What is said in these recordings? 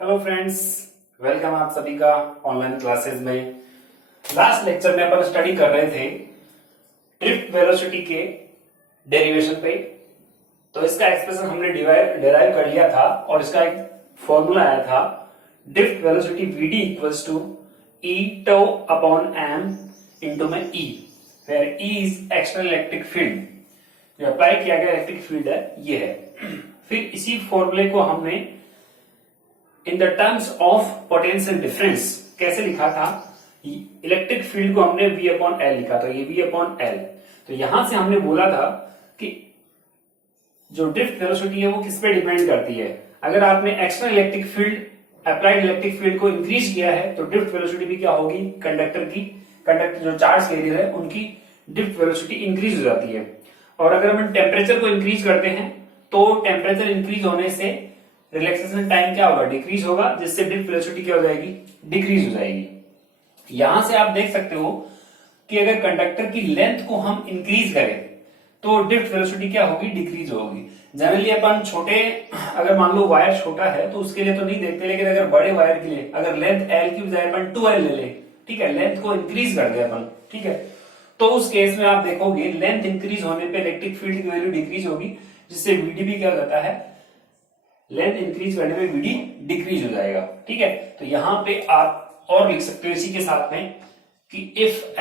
Hello friends, welcome आप सभी का ऑनलाइन क्लासेस में। लास्ट लेक्चर में अपन स्टडी कर रहे थे ड्रिफ्ट वेलोसिटी के डेरिवेशन पे। तो इसका एक्सप्रेशन हमने डिराइव कर लिया था और इसका एक फॉर्मूला आया था drift velocity VD equals to e tau upon M into में E, where E is external electric field. जो अप्लाई किया गया इलेक्ट्रिक फील्ड है ये है। फिर इसी फॉर्मूले को हमने in the terms of potential difference कैसे लिखा था, इलेक्ट्रिक फील्ड को हमने V अपॉन एल लिखा था, ये V अपॉन एल। तो यहां से हमने बोला था कि जो ड्रिफ्ट वेलोसिटी है वो किस पे डिपेंड करती है। अगर आपने external electric field, applied electric field को इंक्रीज किया है तो ड्रिफ्ट वेलोसिटी भी क्या होगी, कंडक्टर जो चार्ज कैरियर है उनकी ड्रिफ्ट वेलोसिटी इंक्रीज हो जाती है। और अगर हम टेम्परेचर को इंक्रीज करते हैं तो टेम्परेचर इंक्रीज होने से रिलैक्सेशन टाइम क्या होगा, डिक्रीज होगा, जिससे ड्रिफ्ट वेलोसिटी क्या हो जाएगी, डिक्रीज हो जाएगी। यहां से आप देख सकते हो कि अगर कंडक्टर की लेंथ को हम इंक्रीज करें तो ड्रिफ्ट वेलोसिटी क्या होगी, डिक्रीज होगी। जनरली अपन छोटे, अगर मान लो वायर छोटा है तो उसके लिए तो नहीं देखते, लेकिन अगर बड़े वायर के लिए अगर लेंथ एल की बजाय अपन 2L ले ले, ठीक है, लेंथ को इंक्रीज कर दे अपन, ठीक है, तो उस केस में आप देखोगे लेंथ इंक्रीज होने पे इलेक्ट्रिक फील्ड की वैल्यू डिक्रीज होगी, जिससे वीडी भी क्या हो जाता है, लेंथ इंक्रीज करने पे वीडी डिक्रीज हो जाएगा। ठीक है, तो यहां पे आप और लिख सकते हो इसी के साथ में कि इफ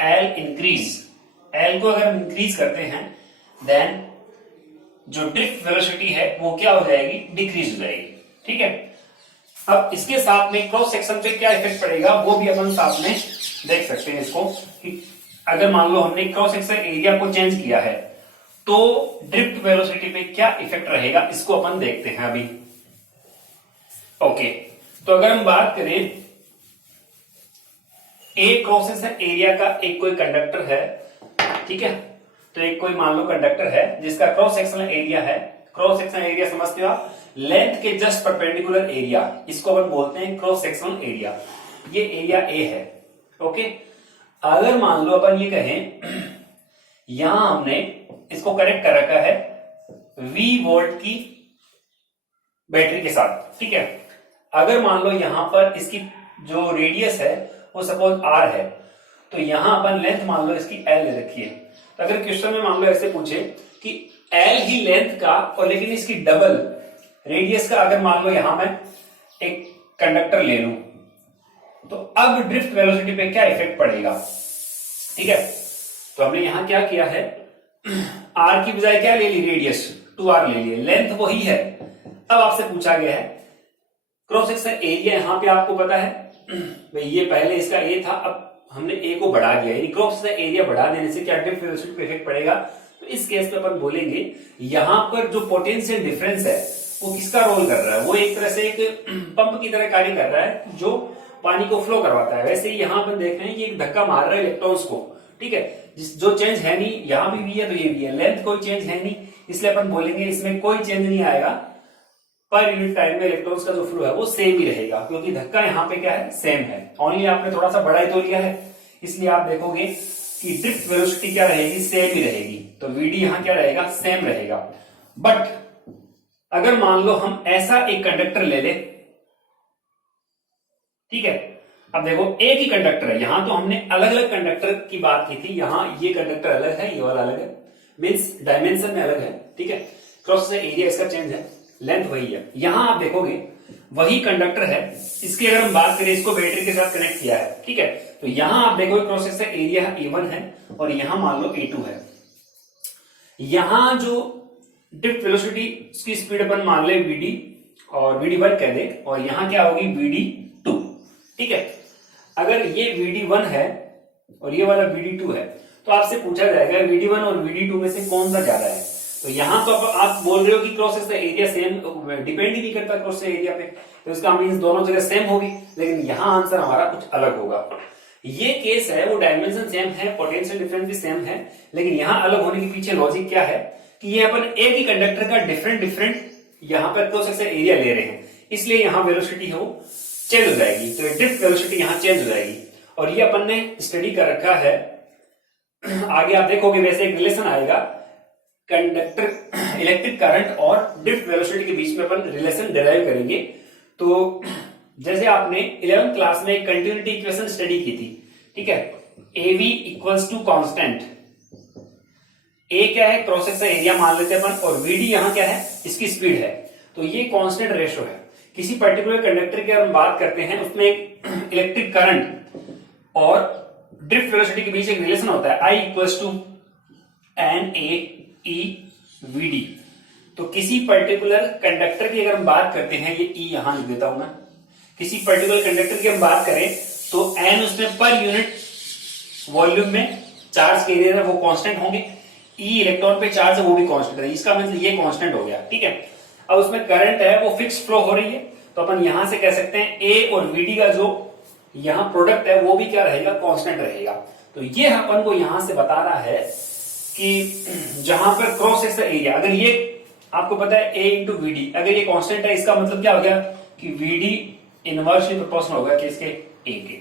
एल इंक्रीज, एल को अगर हम इंक्रीज करते हैं देन जो ड्रिफ्ट वेलोसिटी है वो क्या हो जाएगी, डिक्रीज हो जाएगी। ठीक है, अब इसके साथ में क्रॉस सेक्शन पे क्या इफेक्ट पड़ेगा वो भी अपन साथ में देख सकते हैं इसको, कि अगर मान लो हमने क्रॉस सेक्शन एरिया को चेंज किया है तो ड्रिफ्ट वेलोसिटी पे क्या इफेक्ट रहेगा, इसको अपन देखते हैं अभी। ओके, तो अगर हम बात करें ए क्रॉस सेक्शन एरिया का, एक कोई कंडक्टर है, ठीक है, तो एक कोई मान लो कंडक्टर है जिसका क्रॉस सेक्शनल एरिया है, क्रॉस सेक्शनल एरिया समझते हो आप, लेंथ के जस्ट परपेंडिकुलर एरिया, इसको अपन बोलते हैं क्रॉस सेक्शनल एरिया। ये एरिया ए है। ओके, अगर मान लो अपन ये कहें यहां हमने इसको कनेक्ट कर रखा है V वोल्ट की बैटरी के साथ, ठीक है, अगर मान लो यहां पर इसकी जो रेडियस है वो सपोज R है, तो यहां अपन लेंथ मान लो इसकी L ले रखी है। तो अगर क्वेश्चन में मान लो ऐसे पूछे कि L ही लेंथ का और लेकिन इसकी डबल रेडियस का अगर मान लो यहां मैं एक कंडक्टर ले लूं तो अब ड्रिफ्ट वेलोसिटी पे क्या इफेक्ट पड़ेगा। ठीक है, तो हमने यहां क्या किया है, R की बजाय क्या ले ली, रेडियस 2R ले लिए, लेंथ वही है। अब आपसे पूछा गया है क्रॉस सेक्शन एरिया, यहां पे आपको पता है भाई ये पहले इसका A था, अब हमने A को बढ़ा दिया, यानी क्रॉस सेक्शन एरिया बढ़ा देने से क्या ड्रिफ्ट वेलोसिटी पे इफेक्ट पड़ेगा। तो इस केस में अपन बोलेंगे यहां पर जो पोटेंशियल डिफरेंस है वो किसका रोल कर रहा है, वो एक तरह से एक पंप की तरह कार्य कर रहा है जो पानी को फ्लो करवाता है। वैसे ही यहां पर देख रहे हैं कि एक धक्का मार रहा है इलेक्ट्रॉन्स को, ठीक है, जो चेंज है नहीं, यहां भी है तो ये भी है, लेंथ कोई चेंज है नहीं, इसलिए अपन बोलेंगे इसमें कोई चेंज नहीं आएगा, पर यूनिट टाइम में इलेक्ट्रॉन्स का जो फ्लो है वो सेम ही रहेगा, क्योंकि धक्का यहाँ पे क्या है, सेम है, ओनली आपने थोड़ा सा बड़ा ही तो लिया है, इसलिए आप देखोगे कि ड्रिफ्ट वेलोसिटी क्या रहेगी, सेम ही रहेगी। तो वीडी यहां क्या रहेगा, सेम रहेगा। बट अगर मान लो हम ऐसा एक कंडक्टर ले ले, ठीक है, अब देखो एक ही कंडक्टर है, यहां तो हमने अलग अलग कंडक्टर की बात की थी, यहां ये कंडक्टर अलग है, ये वाला अलग है, मींस डायमेंशन में अलग है, ठीक है, क्रॉस सेक्शन एरिया इसका चेंज है, लेंथ वही है। यहां आप देखोगे वही कंडक्टर है, इसकी अगर हम बात करें, इसको बैटरी के साथ कनेक्ट किया है, ठीक है, तो यहां आप देखोगे क्रॉस सेक्शन एरिया A1 है और यहां मान लो A2 है। यहां जो ड्रिफ्ट वेलोसिटी की स्पीड अपन मान ले VD और VD1 कह दे, और यहां क्या होगी, VD2, ठीक है। अगर ये VD1 है और ये वाला VD2 है तो आपसे पूछा जाएगा VD1 और VD2 में से कौन सा ज्यादा है। तो यहां तो आप बोल रहे हो कि cross section area same, depend ही नहीं करता क्रॉस सेक्शन एरिया पे, तो इसका मींस दोनों जगह सेम होगी, लेकिन यहां आंसर हमारा कुछ अलग होगा। ये केस है, वो डायमेंशन सेम है, पोटेंशियल डिफरेंस भी सेम है, लेकिन यहां अलग होने के पीछे लॉजिक क्या है कि ये अपन एक ही कंडक्टर का डिफरेंट यहां पर क्रॉस सेक्शन एरिया ले रहे हैं, इसलिए यहां वेलोसिटी है वो चेंज हो जाएगी, तो ड्रिफ्ट वेलोसिटी यहां चेंज हो जाएगी। और ये अपन ने स्टडी कर रखा है, आगे आप देखोगे वैसे एक रिलेशन आएगा कंडक्टर इलेक्ट्रिक करंट और ड्रिफ्ट वेलोसिटी के बीच में अपन रिलेशन डिराइव करेंगे। तो जैसे आपने 11th क्लास में कंटिन्यूटी इक्वेशन स्टडी की थी, ठीक है, AV इक्वल्स टू कांस्टेंट, ए क्या है, क्रॉस सेक्शन एरिया मान लेते हैं अपन, और VD यहां क्या है, इसकी स्पीड है। तो ये कांस्टेंट रेशो है। किसी पर्टिकुलर कंडक्टर की हम बात करते हैं, उसमें एक इलेक्ट्रिक करंट और ड्रिफ्ट वेलोसिटी के बीच एक रिलेशन होता है, I इक्वल्स टू NAEVD। तो किसी पर्टिकुलर कंडक्टर की अगर हम बात करते हैं, ये E यहां लिख देता हूं मैं, किसी पर्टिकुलर कंडक्टर की हम बात करें तो N उसमें पर यूनिट वॉल्यूम में चार्ज के एरिया वो कांस्टेंट होंगे, E इलेक्ट्रॉन पे चार्ज है वो भी कांस्टेंट है, इसका मतलब ये कांस्टेंट हो गया, ठीक है। अब उसमें करंट है वो फिक्स फ्लो हो रही है, तो अपन यहां से कह सकते हैं A और VD का जो यहां प्रोडक्ट है वो भी क्या रहेगा, कांस्टेंट रहेगा। तो ये अपन को यहां से बता रहा है कि जहां पर क्रॉस सेक्शन एरिया, अगर ये आपको पता है A इंटू VD, अगर ये कांस्टेंट है, इसका मतलब क्या हो गया कि VD इनवर्सली प्रोपोर्शनल होगा किसके, A के।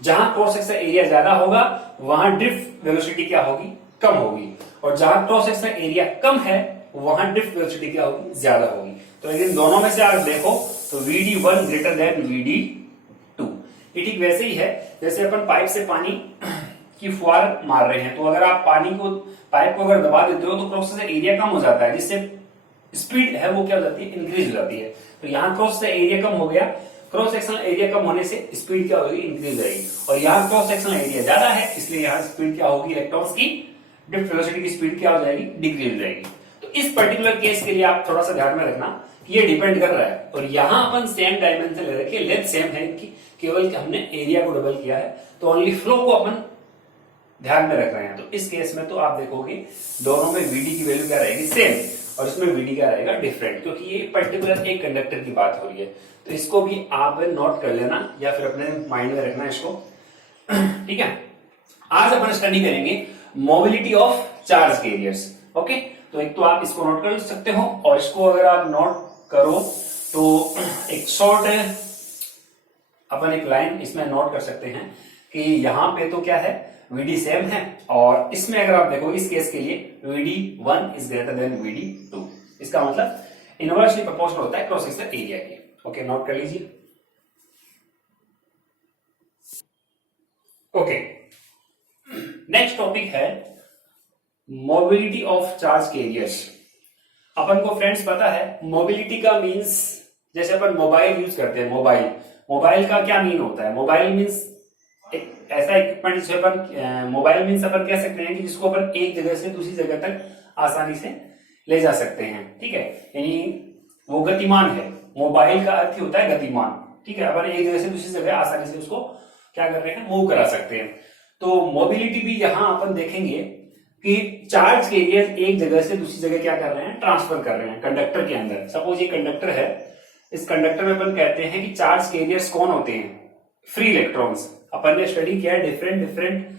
जहां क्रॉस सेक्शन एरिया ज्यादा होगा वहां ड्रिफ्ट वेलोसिटी क्या होगी, कम होगी, और जहां क्रॉस सेक्शन एरिया कम है वहां ड्रिफ्ट वेलोसिटी क्या होगी, ज्यादा होगी। तो इन दोनों में से आप देखो तो VD1 ग्रेटर देन VD2। ये ठीक वैसे ही है जैसे अपन पाइप से पानी की फुहार मार रहे हैं, तो अगर आप पानी को, पाइप को अगर दबा देते हो तो क्रॉस सेक्शन एरिया कम हो जाता है, जिससे स्पीड है वो क्या हो जाती है, इंक्रीज हो जाती है। तो यहाँ क्रॉस सेक्शन एरिया कम हो गया, क्रॉस सेक्शनल एरिया कम होने से स्पीड क्या होगी, इंक्रीज रहेगी, और यहाँ क्रॉस सेक्शनल एरिया ज्यादा है इसलिए यहाँ स्पीड क्या होगी, इलेक्ट्रॉन्स की ड्रिफ्ट वेलोसिटी की स्पीड क्या हो जाएगी, डिक्रीज हो जाएगी। तो इस पर्टिकुलर केस के लिए आप थोड़ा सा ध्यान में रखना कि ये डिपेंड कर रहा है, और यहाँ अपन सेम डायमेंशन ले रखे, लेंथ सेम है इनकी, केवल हमने एरिया को डबल किया है, तो ओनली फ्लो को अपन ध्यान में रख रहे हैं। तो इस केस में तो आप देखोगे दोनों में VD की वैल्यू क्या रहेगी, सेम, और इसमें VD क्या रहेगा, डिफरेंट, क्योंकि ये पर्टिकुलर एक कंडक्टर की बात हो रही है। तो इसको भी आप नोट कर लेना या फिर अपने माइंड में रखना इसको, ठीक है। आज अपन स्टडी करेंगे mobility of charge carriers, okay. तो एक तो आप इसको नोट कर सकते हो, और इसको अगर आप नोट करो तो एक शॉर्ट अपन एक लाइन इसमें नोट कर सकते हैं कि यहां पे तो क्या है, VD सेम है, और इसमें अगर आप देखो इस केस के लिए VD1 is greater than VD2, इसका मतलब इनवर्सली प्रोपोर्शनल होता है क्रॉस सेक्शन एरिया के। ओके, नोट कर लीजिए। ओके, नेक्स्ट टॉपिक है मोबिलिटी ऑफ चार्ज कैरियर्स। अपन को फ्रेंड्स पता है मोबिलिटी का मींस, जैसे अपन मोबाइल यूज करते हैं, मोबाइल का क्या मीन होता है, मोबाइल मींस एक ऐसा इक्विपमेंट जिसे अपन, मोबाइल मींस अपन कह सकते हैं कि जिसको अपन एक जगह से दूसरी जगह तक आसानी से ले जा सकते हैं, ठीक है, यानी वो गतिमान है। मोबाइल का अर्थ होता है गतिमान, ठीक है, अपन एक जगह से दूसरी जगह आसानी से उसको क्या कर रहे हैं, मूव करा सकते हैं। तो मोबिलिटी भी यहां अपन देखेंगे कि चार्ज कैरियर एक जगह से दूसरी जगह क्या कर रहे हैं, ट्रांसफर कर रहे हैं कंडक्टर के अंदर। सपोज ये कंडक्टर है, इस कंडक्टर में अपन कहते हैं कि चार्ज कैरियर्स कौन होते हैं, फ्री इलेक्ट्रॉन्स। अपन ने स्टडी किया है डिफरेंट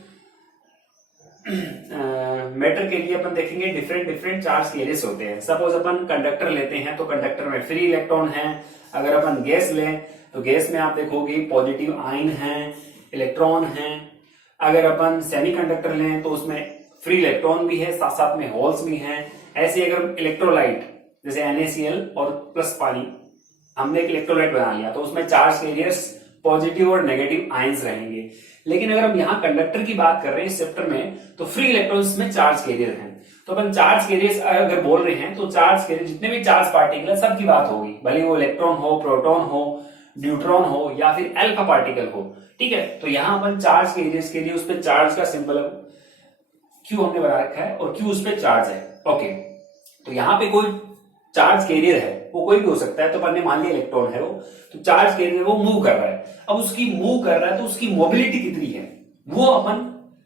मैटर के लिए अपन देखेंगे डिफरेंट चार्ज कैरियर्स होते हैं। सपोज अपन कंडक्टर लेते हैं तो कंडक्टर में फ्री इलेक्ट्रॉन है। अगर अपन गैस लें तो गैस में आप देखोगे पॉजिटिव आयन है, इलेक्ट्रॉन है। अगर अपन सेमीकंडक्टर लें तो उसमें फ्री इलेक्ट्रॉन भी है, साथ साथ में होल्स भी हैं। ऐसे अगर इलेक्ट्रोलाइट जैसे NaCl और प्लस पानी, हमने एक इलेक्ट्रोलाइट बना लिया तो उसमें चार्ज कैरियर्स पॉजिटिव और नेगेटिव आयंस रहेंगे। लेकिन अगर हम यहाँ कंडक्टर की बात कर रहे हैं इस चैप्टर में, तो फ्री इलेक्ट्रॉन्स में चार्ज कैरियर हैं। तो अपन चार्ज कैरियर्स अगर बोल रहे हैं तो चार्ज कैरियर जितने भी चार्ज पार्टिकल है सबकी बात होगी, भले वो इलेक्ट्रॉन हो, प्रोटॉन हो, न्यूट्रॉन हो या फिर अल्फा पार्टिकल हो, ठीक है। तो यहाँ अपन चार्ज कैरियर्स के लिए उस पर चार्ज का सिंबल क्यू हमने बना रखा है और क्यू उस पर चार्ज है, ओके। तो यहाँ पे कोई चार्ज कैरियर है, वो कोई भी हो सकता है, तो अपन ने मान लिया इलेक्ट्रॉन है वो, तो चार्ज कैरियर वो मूव कर रहा है। अब उसकी मूव कर रहा है तो उसकी मोबिलिटी कितनी है वो अपन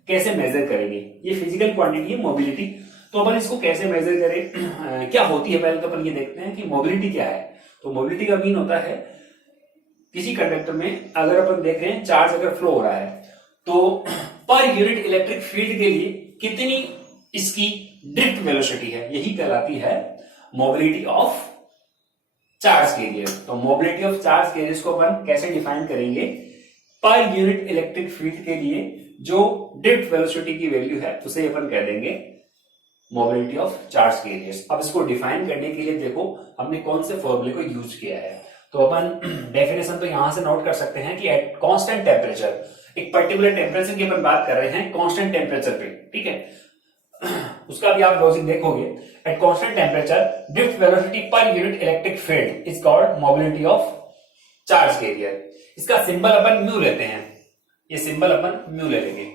कैसे मेजर करेंगे, ये फिजिकल क्वांटिटी है मोबिलिटी। तो अपन इसको कैसे मेजर करें, क्या होती है, पहले तो अपन ये देखते हैं कि मोबिलिटी क्या है। तो मोबिलिटी का मीन होता है किसी कंडक्टर में अगर अपन देख रहे हैं चार्ज अगर फ्लो हो रहा है तो पर यूनिट इलेक्ट्रिक फील्ड के लिए कितनी इसकी ड्रिफ्ट वेलोसिटी है, यही कहलाती है मोबिलिटी ऑफ चार्ज कैरियर। तो मोबिलिटी ऑफ चार्ज कैरियर को अपन कैसे डिफाइन करेंगे, पर यूनिट इलेक्ट्रिक फील्ड के लिए जो ड्रिफ्ट वेलोसिटी की वैल्यू है उसे अपन कह देंगे मोबिलिटी ऑफ चार्ज कैरियर्स। अब इसको डिफाइन करने के लिए देखो हमने कौन से फॉर्मूले को यूज किया है। तो अपन डेफिनेशन तो यहां से नोट कर सकते हैं कि एट कांस्टेंट टेम्परेचर, एक पर्टिकुलर टेम्परेचर की अपन बात कर रहे हैं कांस्टेंट टेम्परेचर पे, ठीक है। उसका भी आप लॉजिक देखोगे। At constant temperature drift velocity per unit electric field is called mobility of charge carrier. इसका सिंबल अपन म्यू लेते हैं, ये सिंबल अपन म्यू ले लेंगे,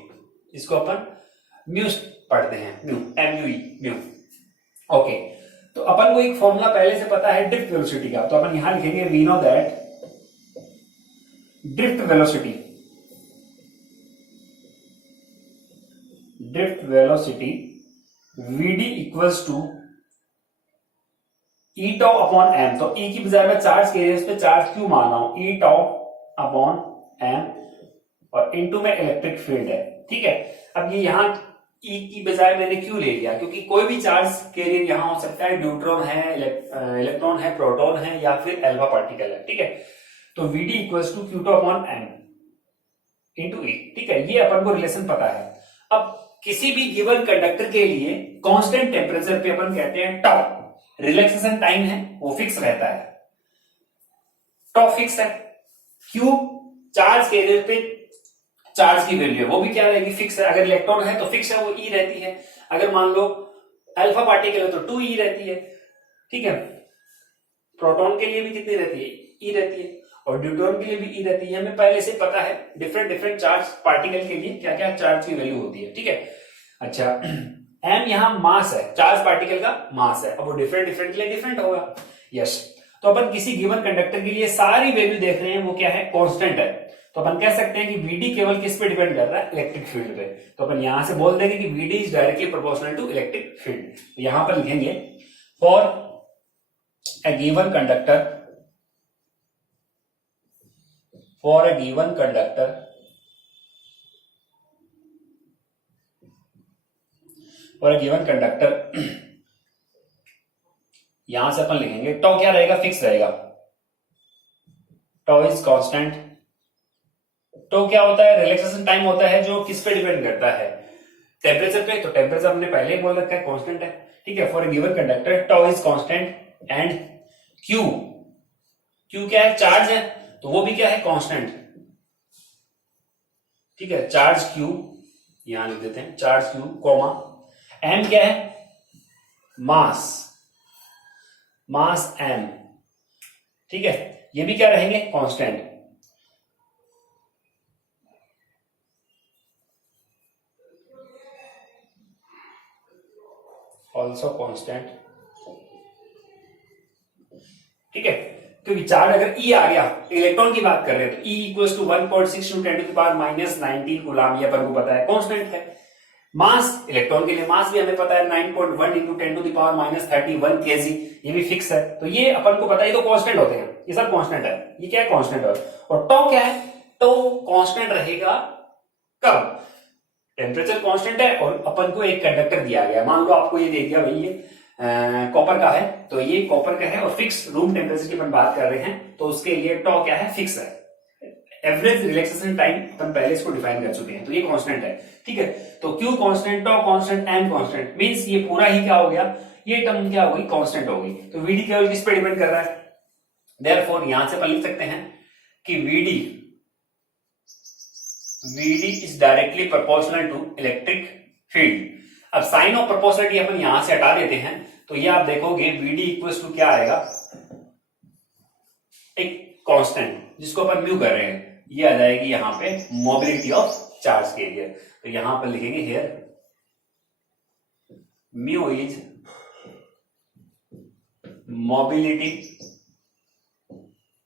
इसको अपन म्यू पढ़ते हैं, म्यू MUE म्यू। ओके, तो अपन को एक फॉर्मूला पहले से पता है ड्रिफ्ट वेलोसिटी का, तो अपन यहां लिखेंगे we know that drift velocity VD equals to E tau upon M. तो ई की बजाय मैं चार्ज कैरियर्स पे चार्ज क्यों मान रहा हूं, ई टॉ अपॉन एम, और इनटू में इलेक्ट्रिक फील्ड है, ठीक है। अब ये यहां ई की बजाय मैंने क्यों ले लिया, क्योंकि कोई भी चार्ज कैरियर यहां हो सकता है, न्यूट्रॉन है, इलेक्ट्रॉन है, प्रोटॉन है, या फिर अल्फा पार्टिकल है, ठीक है। तो VD equals to Q tau upon M into E, ठीक है। ये अपन को रिलेशन पता है। अब किसी भी गिवन कंडक्टर के लिए कांस्टेंट टेम्परेचर पे अपन कहते हैं टॉ, रिलैक्सेशन टाइम है वो फिक्स रहता है, टॉ फिक्स है। क्यू चार्ज कैरियर पे चार्ज की वैल्यू है वो भी क्या रहेगी, फिक्स है। अगर इलेक्ट्रॉन है तो फिक्स है, वो ई रहती है। अगर मान लो अल्फा पार्टिकल है तो 2e रहती है, ठीक है। प्रोटॉन के लिए भी कितनी रहती है, ई रहती है, और न्यूट्रॉन के लिए भी ई रहती है। हमें पहले से पता है डिफरेंट डिफरेंट चार्ज पार्टिकल के लिए क्या क्या चार्ज की वैल्यू होती है, ठीक है। अच्छा, एम यहां मास है, चार्ज पार्टिकल का मास है, अब वो डिफरेंट डिफरेंट के लिए डिफरेंट होगा, यस। तो अपन किसी गिवन कंडक्टर के लिए सारी वैल्यू देख रहे हैं, वो क्या है, कांस्टेंट है। तो अपन कह सकते हैं कि VD केवल किस पे डिपेंड कर रहा है, इलेक्ट्रिक फील्ड पे। तो अपन यहां से बोल देंगे कि VD is directly proportional to electric field. तो यहां पर लिखेंगे for a given conductor, for a given conductor यहां से अपन लिखेंगे टॉ क्या रहेगा, फिक्स रहेगा, टॉ इज कांस्टेंट। टॉ क्या होता है, रिलैक्सेशन टाइम होता है, जो किस पे डिपेंड करता है, टेम्परेचर पे। तो टेम्परेचर हमने पहले ही बोल रखा है कांस्टेंट है, ठीक है। For a given conductor toe is constant and Q, Q क्या है, चार्ज है, तो वो भी क्या है, कांस्टेंट, ठीक है। चार्ज क्यू यहां लिख देते हैं, चार्ज क्यू कॉमा, एम क्या है, मास, मास एम, ठीक है। ये भी क्या रहेंगे, कांस्टेंट। ऑल्सो कांस्टेंट, ठीक है। क्योंकि चार्ज अगर ई आ गया, इलेक्ट्रॉन की बात कर रहे हैं, तो ई इक्वल्स टू 1.6 × 10⁻⁻19 कूलम, ये अपन को पता है कांस्टेंट है। मास, इलेक्ट्रॉन के लिए मास भी हमें पता है 9.1 × 10⁻31 kg, ये भी फिक्स है। तो ये अपन को पता है, ये तो कांस्टेंट होते हैं, ये सब कांस्टेंट है। ये क्या है, कांस्टेंट है। और टॉ क्या है, टॉ कांस्टेंट रहेगा कब, टेम्परेचर कांस्टेंट है और अपन को एक कंडक्टर दिया गया, मान लो आपको ये दे दिया भाई, ये कॉपर का है, तो ये कॉपर का है और फिक्स रूम टेम्परेचर की अपन बात कर रहे हैं, तो उसके लिए टॉ क्या है, फिक्स है। एवरेज रिलैक्सेशन टाइम अपन पहले इसको डिफाइन कर चुके हैं, तो ये कांस्टेंट है, ठीक है। तो क्यू कांस्टेंट, टॉ कांस्टेंट, एम कांस्टेंट, मींस ये पूरा ही क्या हो गया, ये टर्म क्या होगी, कांस्टेंट होगी। तो VD केवल किस पे डिपेंड कर रहा है, देयरफॉर यहां से अपन लिख सकते हैं कि VD is directly proportional to electric field. अब साइन ऑफ प्रोपोर्शनलिटी अपन यहां से हटा देते हैं, तो ये आप देखोगे VD इक्वल्स टू क्या आएगा, एक कांस्टेंट जिसको अपन म्यू कर रहे हैं, ये आ जाएगी यहां पे मोबिलिटी ऑफ चार्ज कैरियर। तो यहां पर लिखेंगे here mu is mobility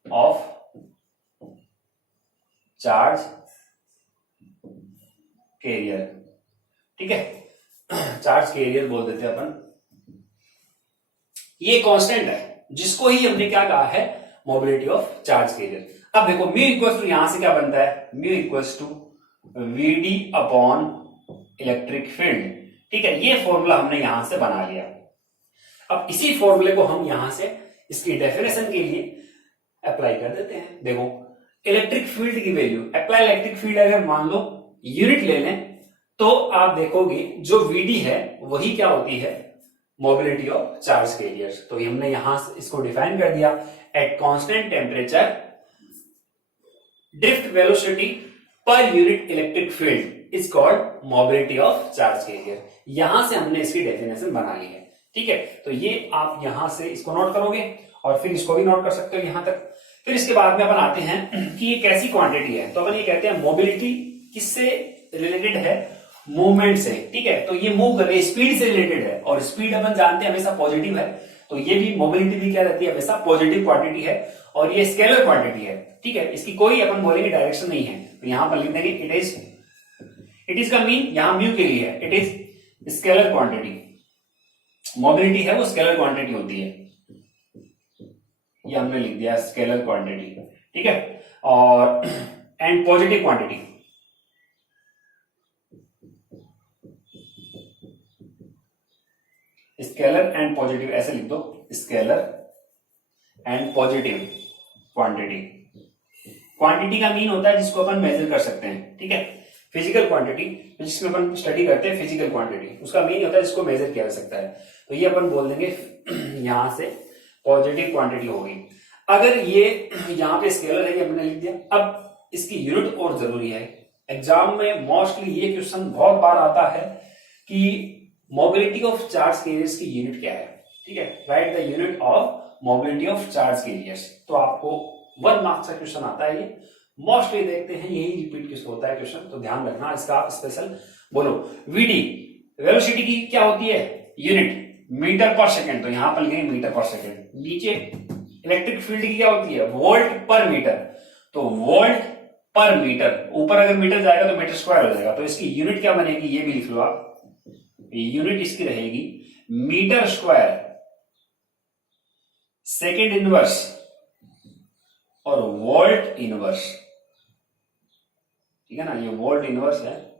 of charge carrier, ठीक है। चार्ज कैरियर बोल देते हैं अपन, ये कांस्टेंट है जिसको ही हमने क्या कहा है, मोबिलिटी ऑफ चार्ज कैरियर। अब देखो म्यू इक्वल्स टू यहां से क्या बनता है, mu equals to VD upon electric field, ठीक है। ये फॉर्मूला हमने यहां से बना लिया। अब इसी फॉर्मूले को हम यहां से इसकी डेफिनेशन के लिए अप्लाई कर देते हैं। देखो इलेक्ट्रिक फील्ड की वैल्यू, अप्लाई इलेक्ट्रिक फील्ड अगर मान लो यूनिट ले लें, तो आप देखोगे जो वीडी है वही क्या होती है, मोबिलिटी ऑफ चार्ज कैरियर्स। तो हमने यहां से इसको डिफाइन कर दिया, at constant temperature drift velocity per unit electric field is called mobility of charge carrier. यहां से हमने इसकी डेफिनेशन बना ली है, ठीक है। तो ये आप यहां से इसको नोट करोगे और फिर इसको भी नोट कर सकते हो यहां तक। फिर इसके बाद में अपन आते हैं कि ये कैसी क्वांटिटी है। तो अपन ये कहते हैं मोबिलिटी किससे रिलेटेड है, मूवमेंट से, ठीक है। तो ये मूव कर रही है, स्पीड से रिलेटेड है, और स्पीड अपन जानते हैं हमेशा पॉजिटिव है, तो ये भी मोबिलिटी भी क्या रहती है, हमेशा पॉजिटिव क्वांटिटी है, और ये स्केलर क्वांटिटी है, ठीक है। इसकी कोई अपन बोलेंगे डायरेक्शन नहीं है, तो यहां पर लिख देंगे इट इज का मीन यहां म्यू के लिए है, it is scalar quantity. Mobility है वो स्केलर क्वांटिटी होती है, ये हमने लिख दिया स्केलर क्वांटिटी, ठीक है। और and positive quantity, scalar and positive ऐसे लिख दो, scalar and positive quantity. Quantity का मीन होता है जिसको अपन मेजर कर सकते हैं, ठीक है। फिजिकल क्वांटिटी जिसमें अपन स्टडी करते हैं, फिजिकल क्वांटिटी उसका मीन होता है जिसको मेजर किया जा सकता है, तो ये अपन बोल देंगे यहां से पॉजिटिव क्वांटिटी होगी। अगर ये यहां पे स्केलर है, ये हमने लिख दिया। अब इसकी यूनिट और जरूरी है, एग्जाम में मोस्टली ये क्वेश्चन बहुत बार आता है कि मोबिलिटी ऑफ चार्ज कैरियर्स की यूनिट क्या है, ठीक है। Right the unit of mobility of charge carriers. तो आपको 1 मार्क्स का क्वेश्चन आता है, ये मोस्टली देखते हैं, यही रिपीट किस होता है क्वेश्चन, तो ध्यान रखना इसका आप स्पेशल बोलो। वीडी वेलोसिटी की क्या होती है यूनिट, मीटर पर सेकेंड, तो यहां पर लिखेंगे मीटर पर सेकेंड। नीचे इलेक्ट्रिक फील्ड की क्या होती है, वोल्ट पर मीटर, तो वोल्ट पर मीटर, ऊपर अगर मीटर जाएगा तो मीटर स्क्वायर हो जाएगा, तो इसकी यूनिट क्या बनेगी ये भी लिख लो आप, यूनिट इसकी रहेगी मीटर स्क्वायर सेकेंड इनवर्स और वोल्ट इनवर्स, ठीक है ना। ये वोल्ट इनवर्स है,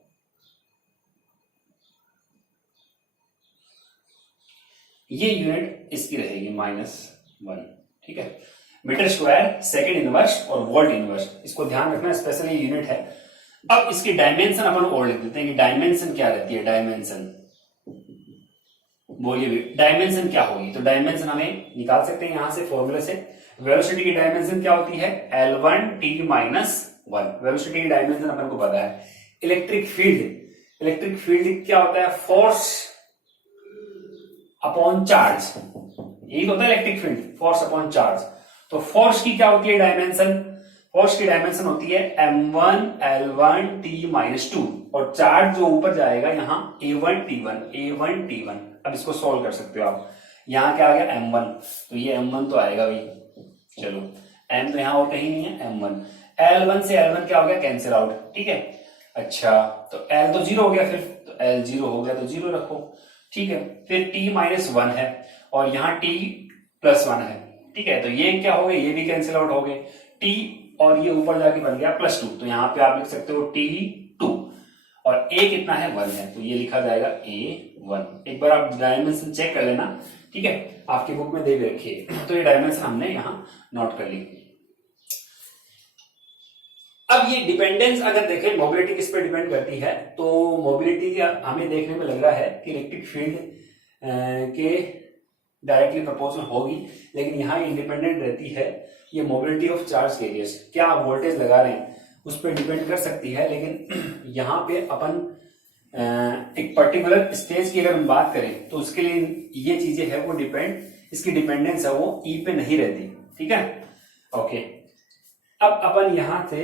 ये यूनिट इसकी रहेगी -1, ठीक है। मीटर स्क्वायर सेकेंड इनवर्स और वोल्ट इनवर्स, इसको ध्यान रखना, स्पेशली यूनिट है। अब इसकी डायमेंशन अपन और लिख देते हैं कि डायमेंशन क्या रहती है, डायमेंशन बोलिए भी डायमेंशन क्या होगी। तो डायमेंशन हमें निकाल सकते हैं यहां से फॉर्मूले से। वेलोसिटी की डायमेंशन क्या होती है, L1T-1। वेलोसिटी की डायमेंशन अपन को पता है। इलेक्ट्रिक फील्ड क्या होता है, फोर्स अपॉन चार्ज, यही तो होता है electric field, force upon charge. तो फोर्स की क्या होती है डायमेंशन, फोर्स की डायमेंशन होती है M1L1T-2, और चार्ज जो ऊपर जाएगा यहाँ A1T1। अब इसको सोल्व कर सकते हो आप। यहाँ क्या आ गया M1, तो ये M1 तो आएगा भाई, चलो M तो यहाँ और कहीं नहीं है, M1। L1 से L1 क्या हो गया, कैंसिल आउट, ठीक है। अच्छा तो L तो 0 हो गया, फिर तो L 0 हो गया तो 0 रखो, ठीक है। फिर T-1 है और यहाँ T+1 है, ठीक है। तो ये क्या हो गए, ये भी कैंसिल आउट हो गए, T और ये ऊपर जाके बन गया +2, तो यहाँ पे आप लिख सकते हो T2, और A कितना है 1 है, तो ये लिखा जाएगा A1। एक बार आप डायमेंशन चेक कर लेना, ठीक है, आपकी बुक में दे भी रखिए। तो ये डायमेंशन हमने यहाँ नोट कर ली। अब ये डिपेंडेंस अगर देखें मोबिलिटी किस पे डिपेंड करती है, तो मोबिलिटी हमें देखने में लग रहा है कि इलेक्ट्रिक फील्ड के डायरेक्टली प्रोपोर्शनल होगी, लेकिन यहाँ इंडिपेंडेंट रहती है ये मोबिलिटी ऑफ चार्ज कैरियर्स। क्या आप वोल्टेज लगा रहे हैं उस पर डिपेंड कर सकती है, लेकिन यहाँ पे अपन एक पर्टिकुलर स्टेज की अगर हम बात करें तो उसके लिए ये चीजें है वो इसकी डिपेंडेंस है वो ई पे नहीं रहती, ठीक है। ओके, अब अपन यहां से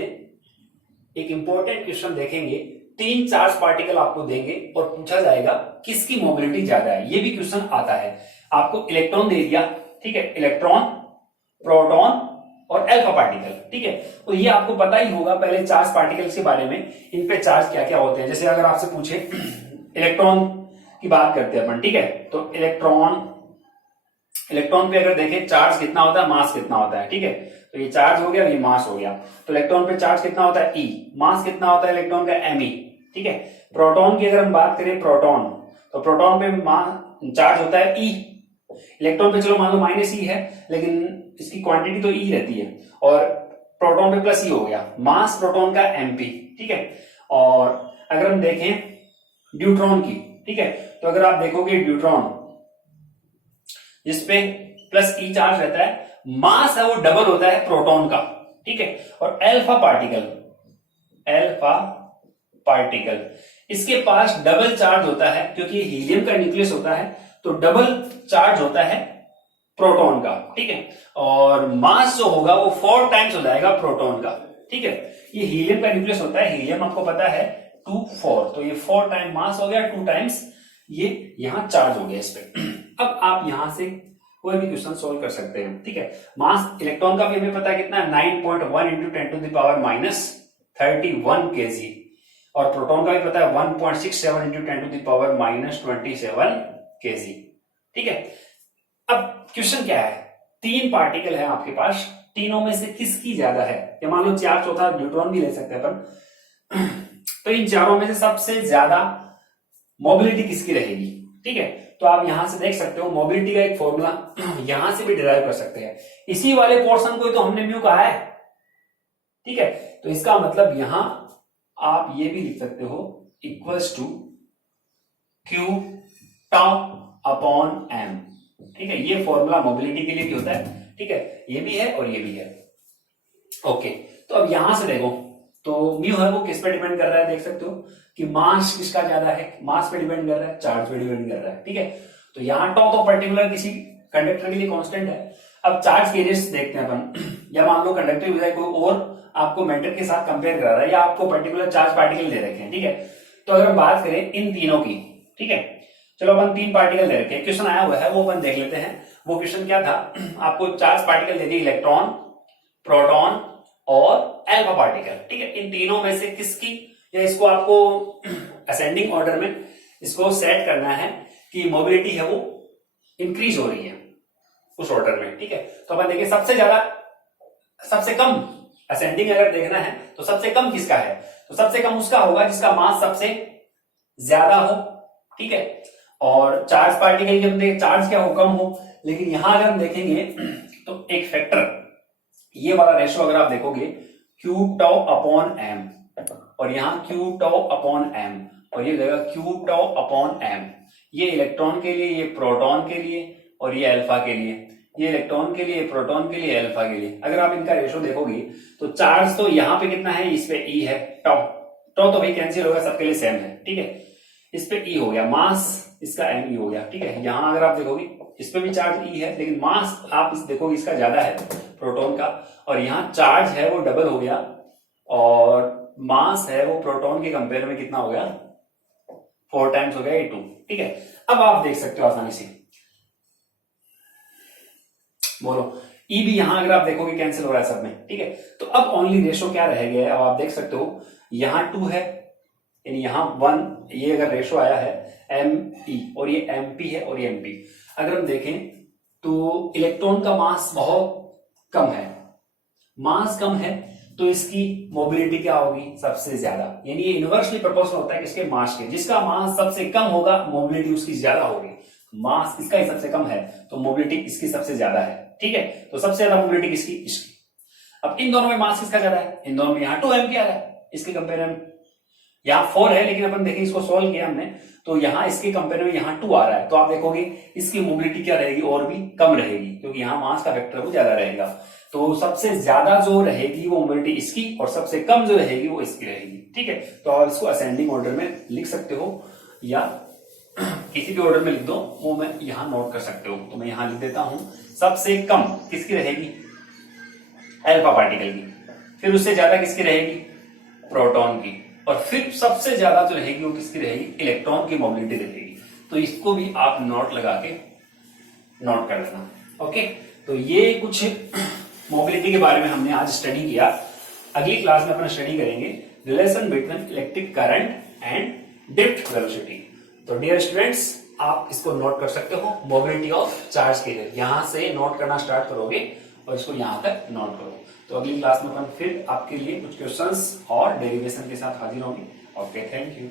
एक इंपॉर्टेंट क्वेश्चन देखेंगे। 3 चार्ज पार्टिकल आपको देंगे और पूछा जाएगा किसकी मोबिलिटी ज्यादा है। ये भी क्वेश्चन आता है आपको, इलेक्ट्रॉन दे दिया, ठीक है, इलेक्ट्रॉन, प्रोटॉन और अल्फा पार्टिकल, ठीक है। तो ये आपको पता ही होगा पहले चार्ज पार्टिकल्स के बारे में, इन पे चार्ज क्या क्या होते हैं। जैसे अगर आपसे पूछे इलेक्ट्रॉन की बात करते हैं अपन, ठीक है, तो इलेक्ट्रॉन पे अगर देखें चार्ज कितना होता है, मास कितना होता है, ठीक है। तो ये चार्ज हो गया, ये मास हो गया। तो इलेक्ट्रॉन पे चार्ज कितना होता है, ई, मास कितना होता है इलेक्ट्रॉन का, एमई, ठीक है। प्रोटॉन की अगर हम बात करें, प्रोटॉन, तो प्रोटॉन पे चार्ज होता है ई, इलेक्ट्रॉन पे चलो मान लो -e है, लेकिन इसकी क्वांटिटी तो ई रहती है, और प्रोटॉन पे +e हो गया, मास प्रोटॉन का mp, ठीक है। और अगर हम देखें ड्यूट्रॉन की, ठीक है। तो अगर आप देखोगे ड्यूट्रॉन जिसपे प्लस ई चार्ज रहता है, मास है वो डबल होता है प्रोटॉन का, ठीक है। और अल्फा पार्टिकल इसके पास डबल चार्ज होता है, क्योंकि हीलियम का न्यूक्लियस होता है तो डबल चार्ज होता है प्रोटॉन का, ठीक है। और मास जो होगा वो 4 टाइम्स हो जाएगा प्रोटॉन का, ठीक है। ये हीलियम का न्यूक्लियस होता है, हीलियम आपको पता है 2 4, तो ये 4 टाइम मास हो गया, 2 टाइम्स ये यहां चार्ज हो गया इस पे। अब आप यहां से कोई भी क्वेश्चन सोल्व कर सकते हैं, ठीक है। मास इलेक्ट्रॉन का भी हमें पता है कितना, 9.1 into 10 to the power minus 31 KG, और प्रोटॉन का भी पता है 1.67 into 10 to the power minus 27 KG, ठीक है। अब क्वेश्चन क्या है, 3 पार्टिकल है आपके पास, तीनों में से किसकी ज्यादा है, या मान लो 4 चौथा न्यूट्रॉन भी ले सकते हैं अपन, तो इन चारों में से सबसे ज्यादा मोबिलिटी किसकी रहेगी, ठीक है। तो आप यहां से देख सकते हो मोबिलिटी का एक फॉर्मूला यहां से भी डिराइव कर सकते हैं, इसी वाले पोर्शन को तो हमने म्यू कहा है, ठीक है। तो इसका मतलब यहां आप ये भी लिख सकते हो equals to Q tau upon M, ठीक है। ये फॉर्मूला मोबिलिटी के लिए भी होता है, ठीक है, ये भी है और ये भी है, ओके। तो अब यहां से देखो तो म्यू है वो किस पे डिपेंड कर रहा है, देख सकते हो कि मास किसका ज्यादा है, मास पे डिपेंड कर रहा है, चार्ज पे डिपेंड कर रहा है, ठीक है। तो यहां टॉ तो पर्टिकुलर किसी कंडक्टर के लिए कांस्टेंट है। अब चार्ज के एरिया देखते हैं अपन, या मान लो कंडक्टर की बजाय कोई और आपको मेटल के साथ कंपेयर करा रहा है, या आपको पर्टिकुलर चार्ज पार्टिकल दे रखे हैं, ठीक है। तो अगर हम बात करें इन तीनों की, ठीक है, चलो अपन 3 पार्टिकल दे रखे हैं, क्वेश्चन आया हुआ है वो अपन देख लेते हैं। वो क्वेश्चन क्या था, आपको चार्ज पार्टिकल दे दिए, इलेक्ट्रॉन, प्रोटॉन और अल्फा पार्टिकल, ठीक है। इन तीनों में से किसकी, या इसको आपको असेंडिंग ऑर्डर में इसको सेट करना है कि मोबिलिटी है वो इंक्रीज हो रही है उस ऑर्डर में, ठीक है। तो अपन देखिए सबसे कम असेंडिंग अगर देखना है तो सबसे कम किसका है, तो सबसे कम उसका होगा जिसका मास सबसे ज्यादा हो, ठीक है। और चार्ज पार्टिकल की हम देखें चार्ज क्या हो, कम हो, लेकिन यहां अगर हम देखेंगे तो एक फैक्टर, ये वाला रेशो अगर आप देखोगे क्यू टाउ अपॉन एम, और यहां क्यू टाउ अपॉन एम, और ये देगा क्यू टाउ अपॉन एम, ये इलेक्ट्रॉन के लिए, ये प्रोटॉन के लिए, और ये अल्फा के लिए, ये इलेक्ट्रॉन के लिए, प्रोटॉन के लिए, अल्फा के लिए। अगर आप इनका रेशो देखोगे तो चार्ज तो यहां पे कितना है, इस पे ई है, टाउ टाउ तो भाई कैंसिल होगा, सबके लिए सेम है, ठीक है। इस पे ई हो गया, मास इसका एम ई हो गया, ठीक है। यहां अगर आप देखोगे इस पे भी चार्ज ई है, लेकिन मास आप इस देखोगे इसका ज्यादा है प्रोटॉन का, और यहां चार्ज है वो डबल हो गया, और मास है वो प्रोटॉन के कंपेयर में कितना हो गया, 4 टाइम्स हो गया, 2, ठीक है। अब आप देख सकते हो आसानी से, बोलो ई भी यहां अगर आप देखोगे कैंसिल हो रहा है सब में, ठीक है। तो अब ओनली रेशो क्या रह गया है, अब आप देख सकते हो यहां 2 है, यानी यहां 1, ये अगर रेशो आया है एम ई, और ये एम पी है और ये एम पी। अगर हम देखें तो इलेक्ट्रॉन का मास बहुत कम है, मास कम है तो इसकी मोबिलिटी क्या होगी, सबसे ज्यादा, यानी ये इनवर्सली प्रोपोर्शनल होता है किसके, मास के। जिसका मास सबसे कम होगा मोबिलिटी उसकी ज्यादा होगी, मास इसका ही सबसे कम है तो मोबिलिटी इसकी सबसे ज्यादा है, ठीक है। तो सबसे ज्यादा मोबिलिटी किसकी, इसकी। अब इन दोनों में मास किसका ज्यादा है, इन दोनों में यहां 2 एम आ रहा है, इसके कंपेयर में यहां 4 है, लेकिन अपन देखिए इसको सोल्व किया हमने तो यहां इसके कंपेयर में यहां 2 आ रहा है, तो आप देखोगे इसकी मोबिलिटी क्या रहेगी, और भी कम रहेगी, क्योंकि यहां मास का वेक्टर वो ज्यादा रहेगा। तो सबसे ज्यादा जो रहेगी वो मोबिलिटी इसकी, और सबसे कम जो रहेगी वो इसकी रहेगी, ठीक है। तो आप इसको असेंडिंग ऑर्डर में लिख सकते हो, या किसी भी ऑर्डर में लिख दो, वो मैं यहां नोट कर सकते हो। तो मैं यहां लिख देता हूं सबसे कम किसकी रहेगी, अल्फा पार्टिकल की, फिर उससे ज्यादा किसकी रहेगी, प्रोटॉन की, और फिर सबसे ज्यादा जो रहेगी वो किसकी रहेगी, इलेक्ट्रॉन की मोबिलिटी रहेगी। तो इसको भी आप नोट लगा के नोट कर लेना, ओके। तो ये कुछ मोबिलिटी के बारे में हमने आज स्टडी किया। अगली क्लास में अपना स्टडी करेंगे relation between electric current and drift velocity. तो डियर स्टूडेंट्स, आप इसको नोट कर सकते हो, मोबिलिटी ऑफ चार्ज के लिए यहां से नोट करना स्टार्ट करोगे और इसको यहां तक नोट करो। तो अगली क्लास में अपन फिर आपके लिए कुछ क्वेश्चंस और डेरिवेशन के साथ हाजिर होंगे। Okay, thank you.